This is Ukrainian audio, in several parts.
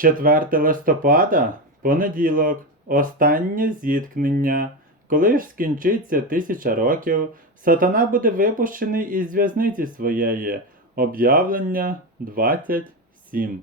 4 листопада, понеділок, останнє зіткнення. Коли ж скінчиться тисяча років, сатана буде випущений із в'язниці своєї. Об'явлення 27.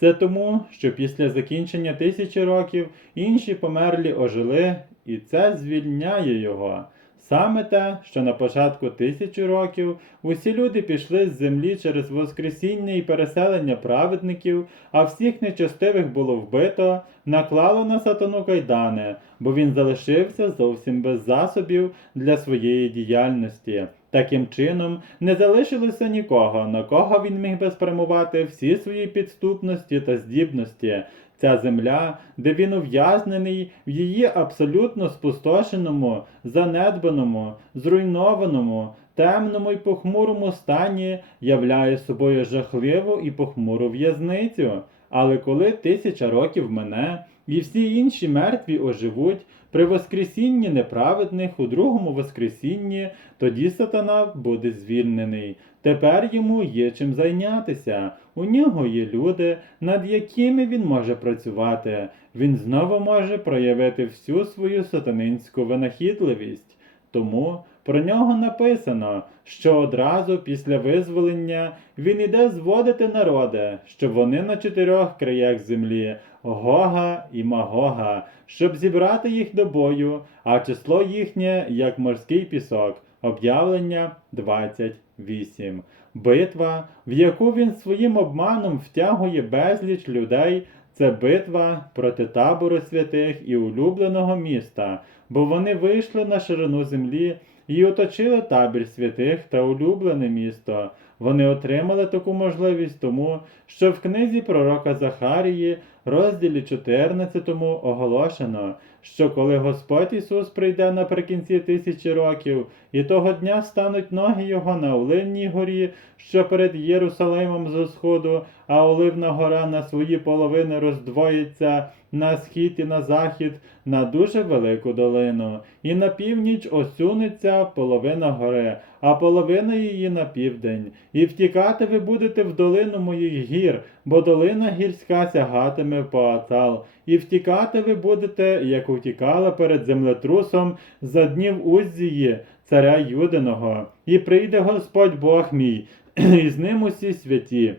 Це тому, що після закінчення тисячі років інші померлі ожили, і це звільняє його. Саме те, що на початку тисячі років усі люди пішли з землі через Воскресіння і переселення праведників, а всіх нечестивих було вбито, наклало на сатану кайдани, бо він залишився зовсім без засобів для своєї діяльності. Таким чином, не залишилося нікого, на кого він міг би спрямувати всі свої підступності та здібності. Ця земля, де він ув'язнений в її абсолютно спустошеному, занедбаному, зруйнованому, темному і похмурому стані, являє собою жахливу і похмуру в'язницю. Але коли тисяча років мине, і всі інші мертві оживуть, при Воскресінні неправедних у другому Воскресінні, тоді сатана буде звільнений. Тепер йому є чим зайнятися. У нього є люди, над якими він може працювати. Він знову може проявити всю свою сатанинську винахідливість. Тому про нього написано, що одразу після визволення він іде зводити народи, щоб вони на чотирьох краях землі Гога і Магога, щоб зібрати їх до бою, а число їхнє як морський пісок. Об'явлення 28. Битва, в яку він своїм обманом втягує безліч людей, це битва проти табору святих і улюбленого міста, бо вони вийшли на ширину землі і оточили табір святих та улюблене місто. Вони отримали таку можливість тому, що в книзі пророка Захарії, розділі 14 оголошено, що коли Господь Ісус прийде наприкінці тисячі років, і того дня стануть ноги Його на Оливній горі, що перед Єрусалимом зо сходу, а Оливна гора на свої половини роздвоїться на схід і на захід, на дуже велику долину, і на північ осунеться половина гори, а половина її на південь. І втікати ви будете в долину моїх гір, бо долина гірська сягатиме по Атал. І втікати ви будете, як утікали перед землетрусом за днів Уззії, царя Юдиного. І прийде Господь Бог мій, і з ним усі святі.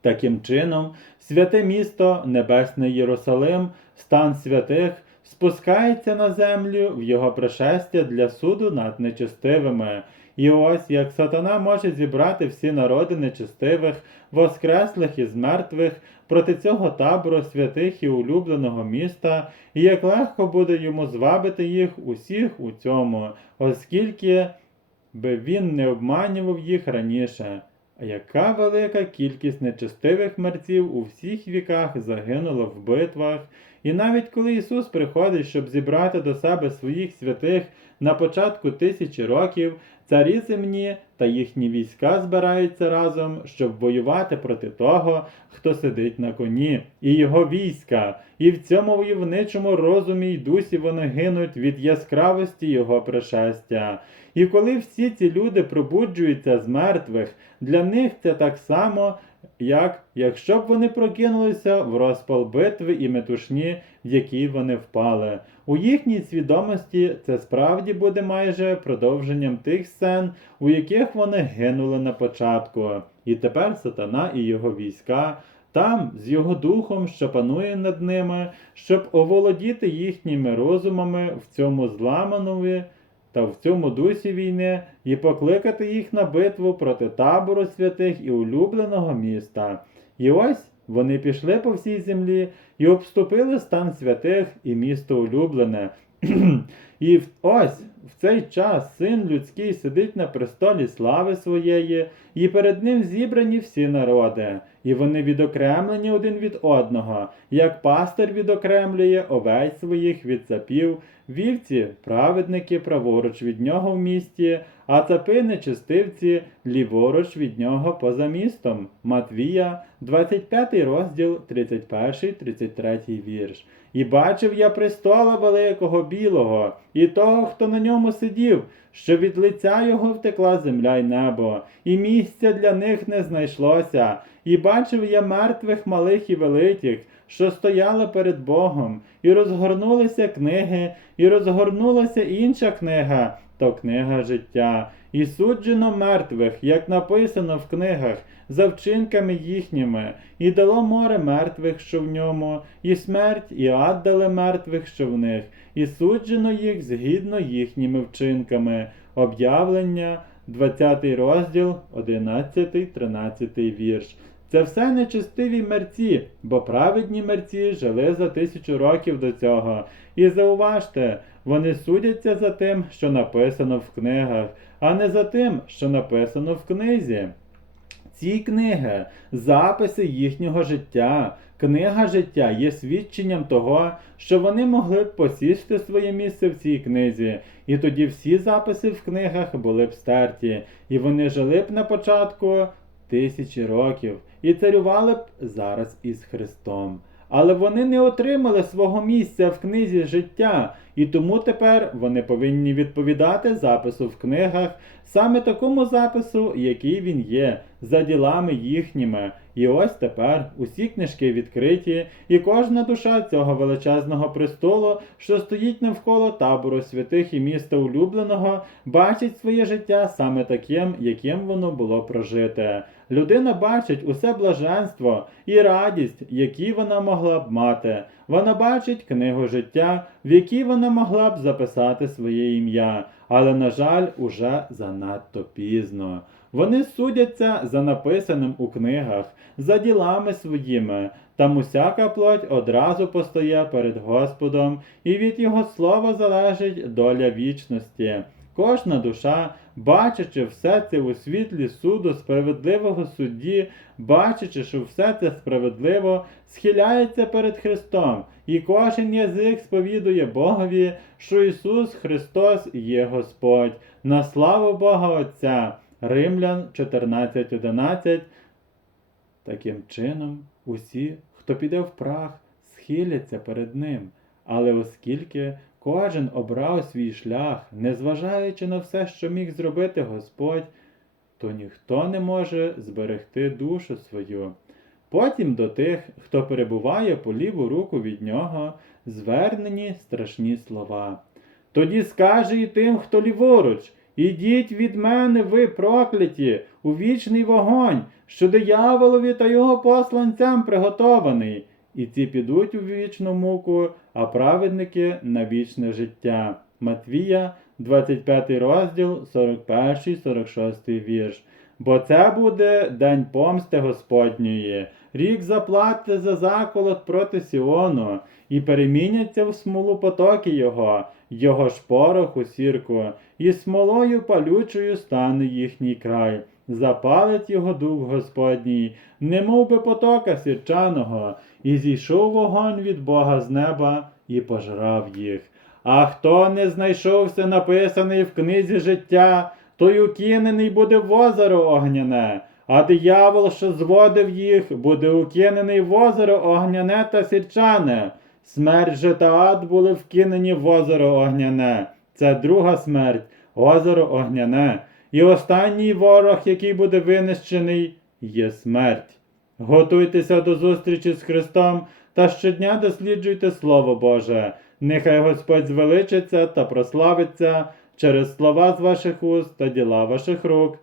Таким чином, святе місто, Небесний Єрусалим, стан святих, спускається на землю в його пришестя для суду над нечестивими. І ось як сатана може зібрати всі народи нечестивих, воскреслих із мертвих проти цього табору святих і улюбленого міста, і як легко буде йому звабити їх усіх у цьому, оскільки би він не обманював їх раніше. А яка велика кількість нечестивих мерців у всіх віках загинула в битвах, і навіть коли Ісус приходить, щоб зібрати до себе своїх святих на початку тисячі років, царі земні та їхні війська збираються разом, щоб воювати проти того, хто сидить на коні, і його війська, і в цьому войовничому розумі й дусі вони гинуть від яскравості його пришестя. І коли всі ці люди пробуджуються з мертвих, для них це так само, як якщо б вони прокинулися в розпал битви і метушні, в якій вони впали. У їхній свідомості це справді буде майже продовженням тих сцен, у яких вони гинули на початку. І тепер сатана і його війська. Там, з його духом, що панує над ними, щоб оволодіти їхніми розумами в цьому зламанові та в цьому дусі війни і покликати їх на битву проти табору святих і улюбленого міста. І ось вони пішли по всій землі і обступили стан святих і місто улюблене. і ось в цей час син людський сидить на престолі слави своєї, і перед ним зібрані всі народи, і вони відокремлені один від одного, як пастир відокремлює овець своїх від цапів, вівці праведники праворуч від нього в місті, а цапи нечистивці ліворуч від нього поза містом. Матвія, 25 розділ, 31-33 вірш. І бачив я престола великого білого, і того, хто на ньому сидів, що від лиця його втекла земля й небо, і місця для них не знайшлося. І бачив я мертвих малих і великих, що стояли перед Богом, і розгорнулися книги, і розгорнулася інша книга, то книга життя. І суджено мертвих, як написано в книгах, за вчинками їхніми, і дало море мертвих, що в ньому, і смерть, і ад дали мертвих, що в них, і суджено їх згідно їхніми вчинками. Об'явлення, 20 розділ, 11, 13 вірш. Це все нечестиві мерці, бо праведні мерці жили за тисячу років до цього. І зауважте, вони судяться за тим, що написано в книгах, а не за тим, що написано в книзі. Ці книги, записи їхнього життя, книга життя є свідченням того, що вони могли б посісти своє місце в цій книзі, і тоді всі записи в книгах були б стерті, і вони жили б на початку тисячі років і царювали б зараз із Христом. Але вони не отримали свого місця в книзі життя, і тому тепер вони повинні відповідати запису в книгах, саме такому запису, який він є, за ділами їхніми. І ось тепер усі книжки відкриті, і кожна душа цього величезного престолу, що стоїть навколо табору святих і міста улюбленого, бачить своє життя саме таким, яким воно було прожите. Людина бачить усе блаженство і радість, які вона могла б мати. Вона бачить книгу життя, в якій вона могла б записати своє ім'я, але, на жаль, уже занадто пізно. Вони судяться за написаним у книгах, за ділами своїми. Там усяка плоть одразу постає перед Господом, і від Його слова залежить доля вічності. Кожна душа, бачачи все це у світлі суду справедливого судді, бачачи, що все це справедливо, схиляється перед Христом, і кожен язик сповідує Богові, що Ісус Христос є Господь, на славу Бога Отця. Римлян 14.11 Таким чином, усі, хто піде в прах, схиляться перед Ним. Але оскільки кожен обрав свій шлях, незважаючи на все, що міг зробити Господь, то ніхто не може зберегти душу свою. Потім до тих, хто перебуває по ліву руку від нього, звернені страшні слова. Тоді скаже і тим, хто ліворуч, ідіть від мене, ви прокляті, у вічний вогонь, що дияволові та його посланцям приготований, і ці підуть у вічну муку, а праведники на вічне життя. Матвія, 25 розділ, 41-46 вірш. Бо це буде день помсти Господньої, рік заплати за заколот проти Сіону, і переміняться в смолу потоки його, його ж порох у сірку, і смолою палючою стане їхній край. Запалить його дух Господній, немов би потока сірчаного, і зійшов вогонь від Бога з неба і пожрав їх. А хто не знайшовся написаний в книзі життя, той укинений буде в озеро огняне, а диявол, що зводив їх, буде укинений в озеро огняне та сірчане. Смерть же та ад були вкинені в озеро огняне. Це друга смерть, озеро огняне. І останній ворог, який буде винищений, є смерть. Готуйтеся до зустрічі з Христом та щодня досліджуйте Слово Боже. Нехай Господь звеличиться та прославиться через слова з ваших уст та діла ваших рук.